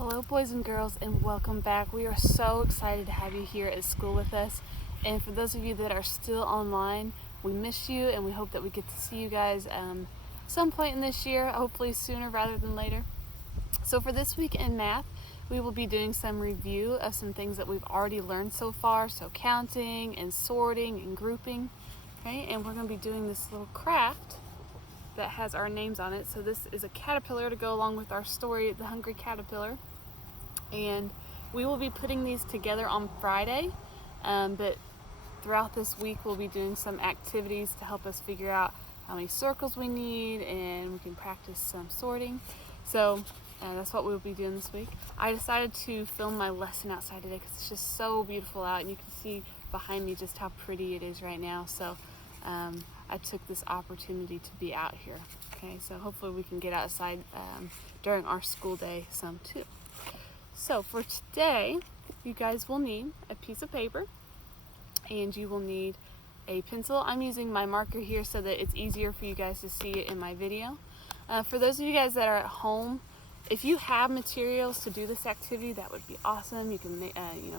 Hello boys and girls, and welcome back. We are so excited to have you here at school with us. And for those of you that are still online, we miss you and we hope that we get to see you guys some point in this year, hopefully sooner rather than later. So for this week in math, we will be doing some review of some things that we've already learned so far, so counting and sorting and grouping. Okay, and we're going to be doing this little craft that has our names on it. So this is a caterpillar to go along with our story, The Hungry Caterpillar. And we will be putting these together on Friday, but throughout this week we'll be doing some activities to help us figure out how many circles we need, and we can practice some sorting. So that's what we'll be doing this week. I decided to film my lesson outside today because it's just so beautiful out, and you can see behind me just how pretty it is right now. So I took this opportunity to be out here. Okay, so hopefully we can get outside during our school day some too. So for today, you guys will need a piece of paper and you will need a pencil. I'm using my marker here so that it's easier for you guys to see it in my video. For those of you guys that are at home, if you have materials to do this activity, that would be awesome. You can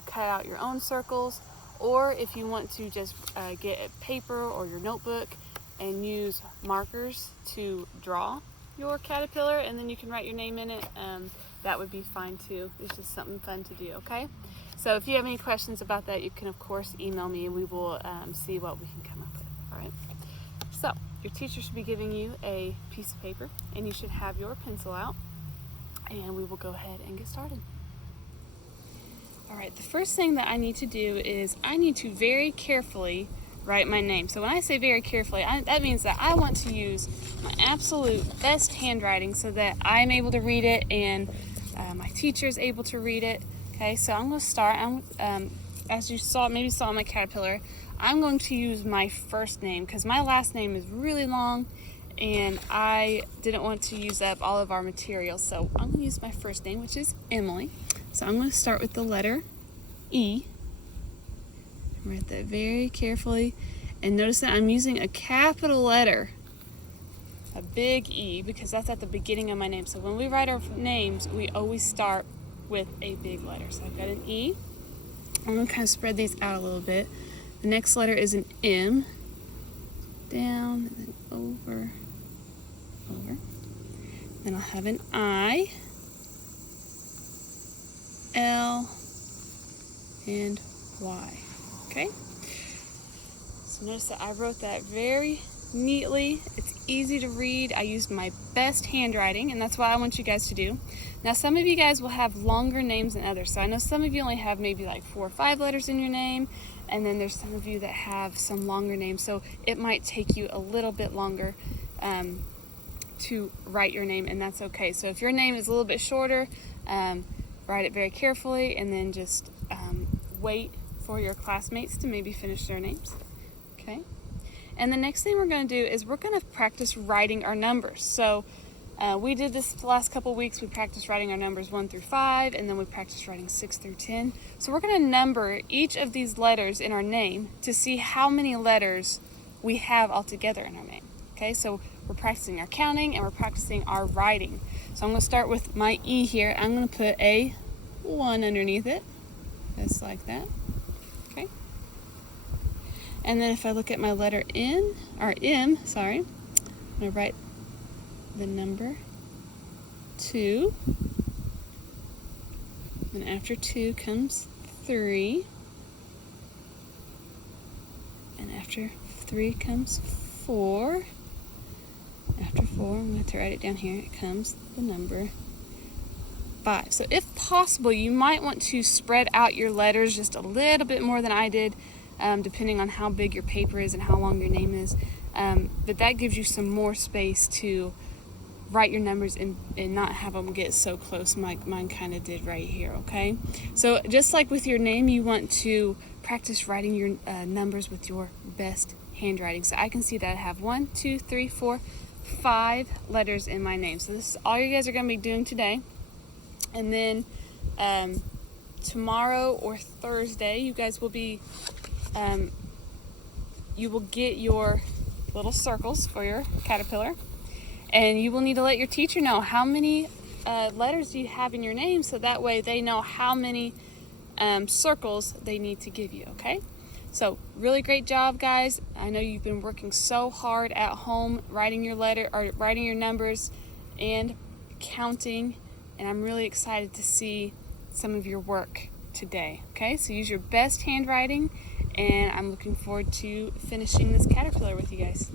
cut out your own circles, or if you want to just get a paper or your notebook and use markers to draw your caterpillar, and then you can write your name in it. That would be fine too. It's just something fun to do, okay? So if you have any questions about that, you can of course email me and we will see what we can come up with, all right? So your teacher should be giving you a piece of paper and you should have your pencil out, and we will go ahead and get started. All right, the first thing that I need to do is I need to very carefully write my name. So when I say very carefully, that means that I want to use my absolute best handwriting so that I'm able to read it and my teacher is able to read it. Okay, so I'm going to start. As you maybe saw my caterpillar, I'm going to use my first name because my last name is really long and I didn't want to use up all of our materials. So I'm going to use my first name, which is Emily. So I'm going to start with the letter E. Write that very carefully, and notice that I'm using a capital letter, a big E, because that's at the beginning of my name. So when we write our names, we always start with a big letter. So I've got an E. I'm going to kind of spread these out a little bit. The next letter is an M, down, and then over. Then I'll have an I, L, and Y. Okay, so notice that I wrote that very neatly. It's easy to read. I used my best handwriting, and that's what I want you guys to do. Now, some of you guys will have longer names than others. So I know some of you only have maybe like 4 or 5 letters in your name, and then there's some of you that have some longer names. So it might take you a little bit longer to write your name, and that's okay. So if your name is a little bit shorter, write it very carefully, and then just wait for your classmates to maybe finish their names. Okay, and the next thing we're going to do is we're going to practice writing our numbers. So we did this the last couple weeks. We practiced writing our numbers 1 through 5, and then we practiced writing 6 through 10. So we're going to number each of these letters in our name to see how many letters we have altogether in our name. Okay, so we're practicing our counting and we're practicing our writing. So I'm going to start with my E here. I'm going to put a 1 underneath it, just like that. Okay. And then if I look at my letter M, I'm going to write the number 2. And after 2 comes 3. And after 3 comes 4. After 4, I'm going to write it down here, it comes the number 5. So if possible, you might want to spread out your letters just a little bit more than I did, depending on how big your paper is and how long your name is. But that gives you some more space to write your numbers and not have them get so close. Mine kind of did right here, okay? So just like with your name, you want to practice writing your numbers with your best handwriting. So I can see that I have 1, 2, 3, 4, 5 letters in my name. So this is all you guys are going to be doing today. And then tomorrow or Thursday, you guys will be, you will get your little circles for your caterpillar, and you will need to let your teacher know how many letters you have in your name, so that way they know how many circles they need to give you, okay? So really great job, guys. I know you've been working so hard at home writing your letter or writing your numbers and counting, and I'm really excited to see some of your work today. Okay, so use your best handwriting, and I'm looking forward to finishing this caterpillar with you guys.